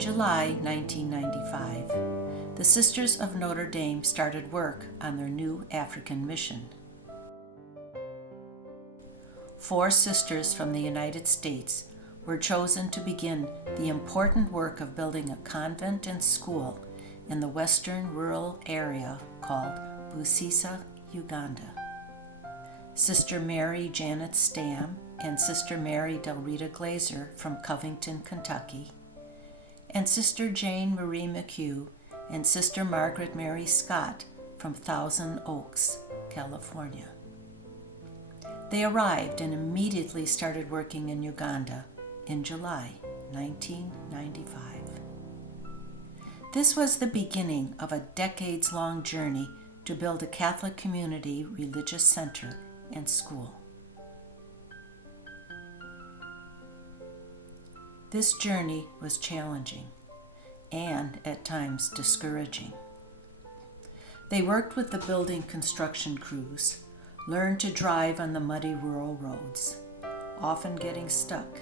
In July 1995, the Sisters of Notre Dame started work on their new African mission. 4 sisters from the United States were chosen to begin the important work of building a convent and school in the western rural area called Busisa, Uganda. Sister Mary Janet Stam and Sister Mary Del Rita Glazer from Covington, Kentucky, and Sister Jane Marie McHugh and Sister Margaret Mary Scott from Thousand Oaks, California. They arrived and immediately started working in Uganda in July 1995. This was the beginning of a decades-long journey to build a Catholic community religious center and school. This journey was challenging and at times discouraging. They worked with the building construction crews, learned to drive on the muddy rural roads, often getting stuck,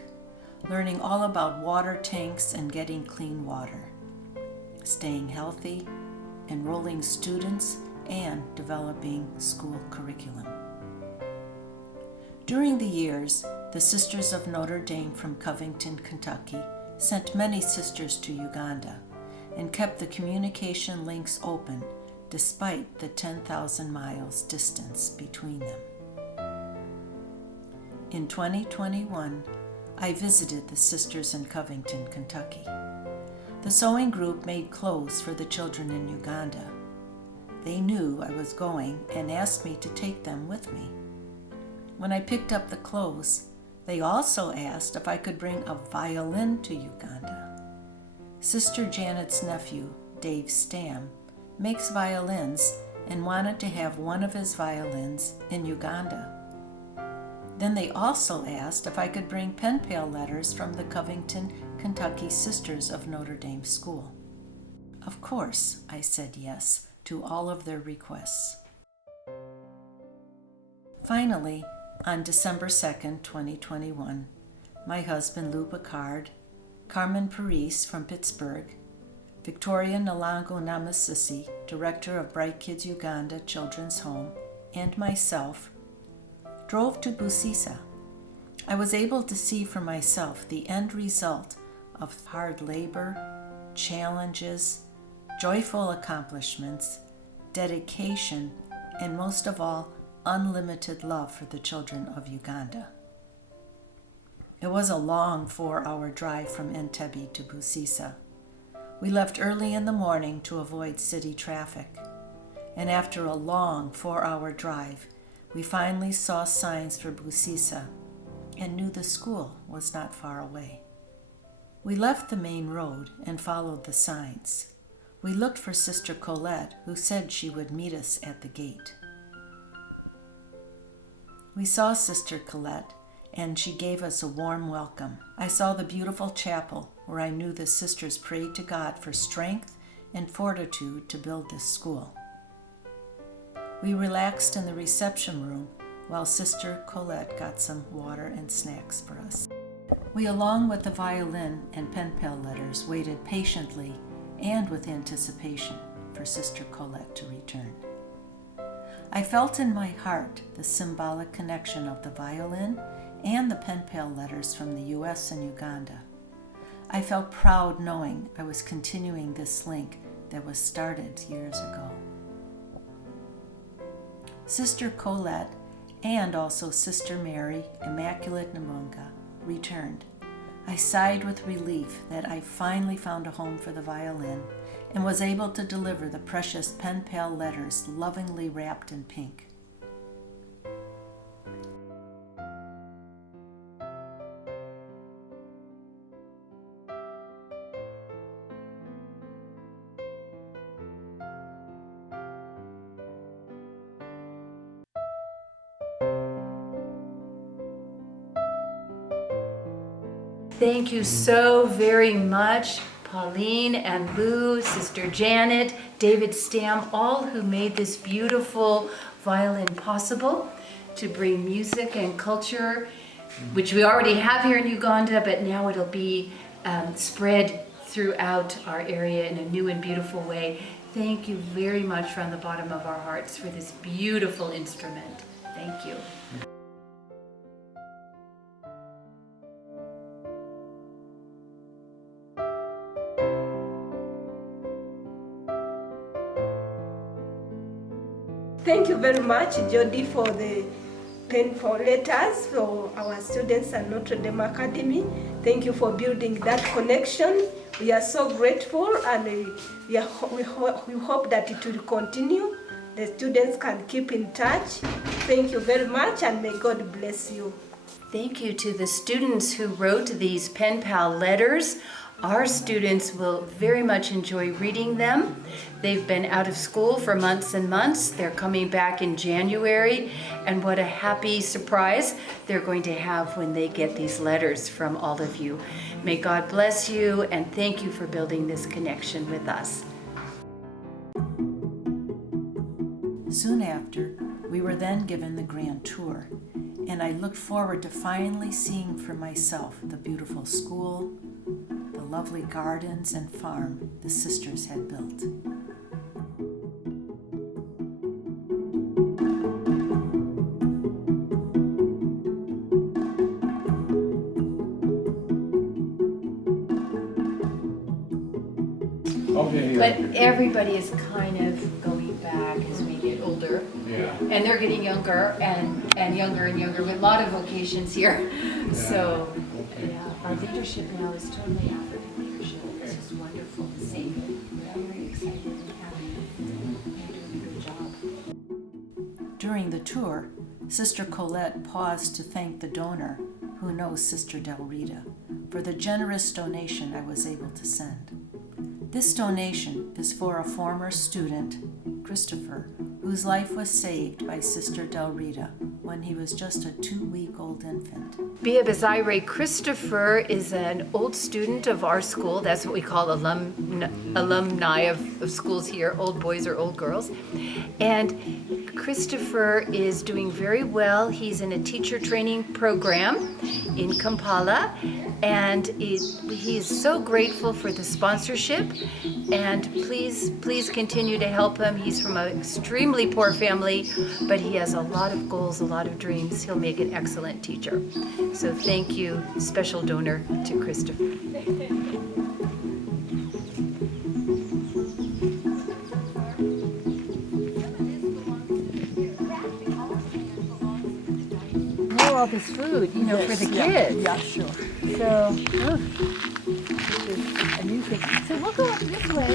learning all about water tanks and getting clean water, staying healthy, enrolling students, and developing school curriculum. During the years, the Sisters of Notre Dame from Covington, Kentucky, sent many sisters to Uganda and kept the communication links open despite the 10,000 miles distance between them. In 2021, I visited the sisters in Covington, Kentucky. The sewing group made clothes for the children in Uganda. They knew I was going and asked me to take them with me. When I picked up the clothes, they also asked if I could bring a violin to Uganda. Sister Janet's nephew, Dave Stam, makes violins and wanted to have one of his violins in Uganda. Then they also asked if I could bring pen pal letters from the Covington, Kentucky Sisters of Notre Dame School. Of course, I said yes to all of their requests. Finally, on December 2nd, 2021, my husband Lou Picard, Carmen Paris from Pittsburgh, Victoria Nalango Namasisi, director of Bright Kids Uganda Children's Home, and myself drove to Busisa. I was able to see for myself the end result of hard labor, challenges, joyful accomplishments, dedication, and most of all, unlimited love for the children of Uganda. It was a long 4-hour drive from Entebbe to Busisa. We left early in the morning to avoid city traffic, and after a long 4-hour drive, we finally saw signs for Busisa and knew the school was not far away. We left the main road and followed the signs. We looked for Sister Colette, who said she would meet us at the gate. We saw Sister Colette, and she gave us a warm welcome. I saw the beautiful chapel where I knew the sisters prayed to God for strength and fortitude to build this school. We relaxed in the reception room while Sister Colette got some water and snacks for us. We, along with the violin and pen pal letters, waited patiently and with anticipation for Sister Colette to return. I felt in my heart the symbolic connection of the violin and the pen pal letters from the U.S. and Uganda. I felt proud knowing I was continuing this link that was started years ago. Sister Colette and also Sister Mary Immaculate Namunga returned. I sighed with relief that I finally found a home for the violin and was able to deliver the precious pen pal letters lovingly wrapped in pink. Thank you so very much, Pauline and Lou, Sister Janet, David Stam, all who made this beautiful violin possible to bring music and culture, which we already have here in Uganda, but now it'll be spread throughout our area in a new and beautiful way. Thank you very much from the bottom of our hearts for this beautiful instrument. Thank you. Thank you very much, Jody, for the painful letters for our students at Notre Dame Academy. Thank you for building that connection. We are so grateful, and we hope that it will continue. The students can keep in touch. Thank you very much, and may God bless you. Thank you to the students who wrote these pen pal letters. Our students will very much enjoy reading them. They've been out of school for months and months. They're coming back in January, and what a happy surprise they're going to have when they get these letters from all of you. May God bless you, and thank you for building this connection with us. Soon after, we were then given the grand tour, and I looked forward to finally seeing for myself the beautiful school, the lovely gardens and farm the sisters had built. But everybody is kind of going back as we get older. Yeah. And they're getting younger and younger and younger with a lot of vocations here. Yeah. So, yeah, our leadership now is totally African leadership. It's just wonderful to see. We're very excited and happy. They're doing a good job. During the tour, Sister Colette paused to thank the donor, who knows Sister Del Rita, for the generous donation I was able to send. This donation is for a former student, Christopher, whose life was saved by Sister Del Rita when he was just a 2-week-old infant. Bia Bazire Christopher is an old student of our school. That's what we call alumni of schools here, old boys or old girls. And Christopher is doing very well. He's in a teacher training program in Kampala, and he's so grateful for the sponsorship. And please continue to help him. He's from an extremely poor family, but he has a lot of goals, a lot of dreams. He'll make an excellent teacher. So thank you, special donor, to Christopher. All this food, you know, Yes, for the yeah, kids. Yeah, sure. So, This is amusing. So we'll go up this way.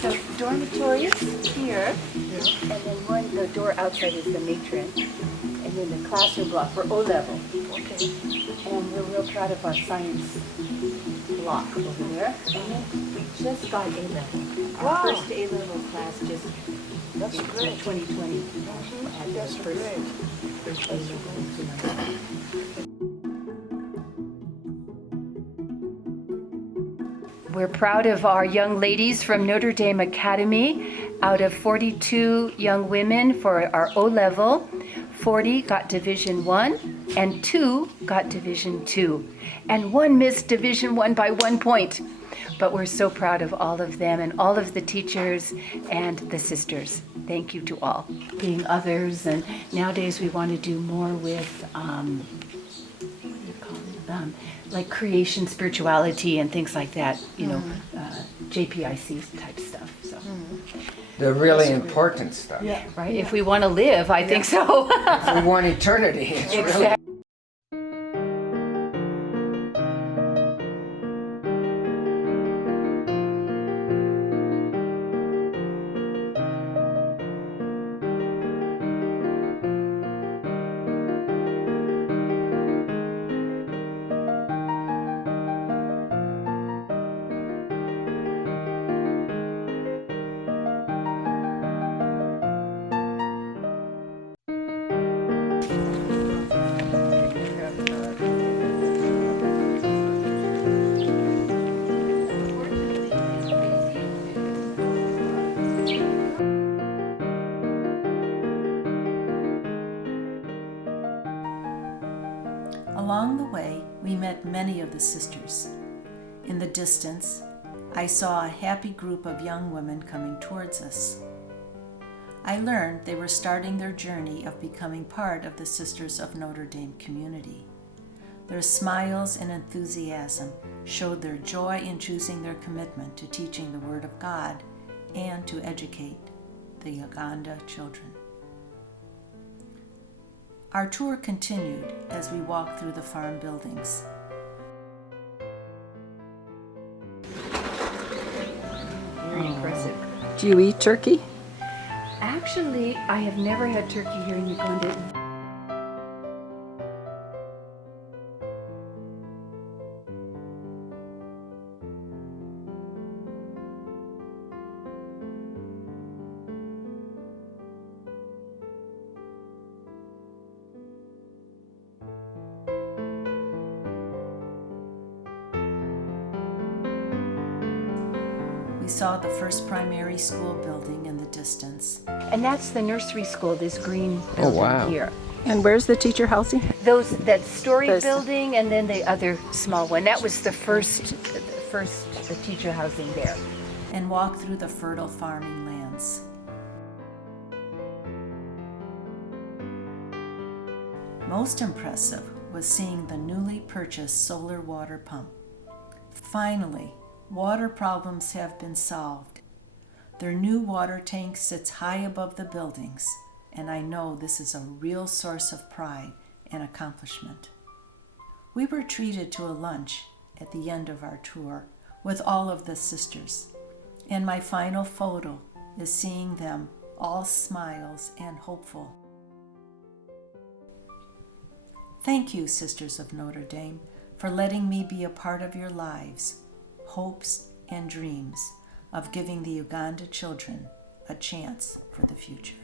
so dormitories here, and then the door outside is the matron, and then the classroom block for O-level. Okay. And we're real proud of our science block over there. And then we just got A-level. Our Wow. first A-level class just That's in great. 2020. Had That's their first great. A-level. We're proud of our young ladies from Notre Dame Academy. Out of 42 young women for our O-level, 40 got Division 1 and 2 got Division 2. And 1 missed Division 1 by 1 point. But we're so proud of all of them and all of the teachers and the sisters. Thank you to all. Being others, and nowadays we want to do more with, what do you call it? Like creation, spirituality, and things like that, you know, JPIC type stuff. So, The really important stuff. Yeah. right? If we want to live, I think so. If we want eternity, it's really Exactly. Along the way, we met many of the sisters. In the distance, I saw a happy group of young women coming towards us. I learned they were starting their journey of becoming part of the Sisters of Notre Dame community. Their smiles and enthusiasm showed their joy in choosing their commitment to teaching the Word of God and to educate the Uganda children. Our tour continued as we walked through the farm buildings. Very impressive. Do you eat turkey? Actually, I have never had turkey here in Uganda. We saw the first primary school building in the distance. And that's the nursery school, this green Oh, building wow. here. And where's the teacher housing? That story Those- building and then the other small one. That was the first teacher housing there. And walked through the fertile farming lands. Most impressive was seeing the newly purchased solar water pump. Finally, water problems have been solved. Their new water tank sits high above the buildings, and I know this is a real source of pride and accomplishment. We were treated to a lunch at the end of our tour with all of the sisters, and my final photo is seeing them all smiles and hopeful. Thank you, Sisters of Notre Dame, for letting me be a part of your lives, hopes, and dreams of giving the Uganda children a chance for the future.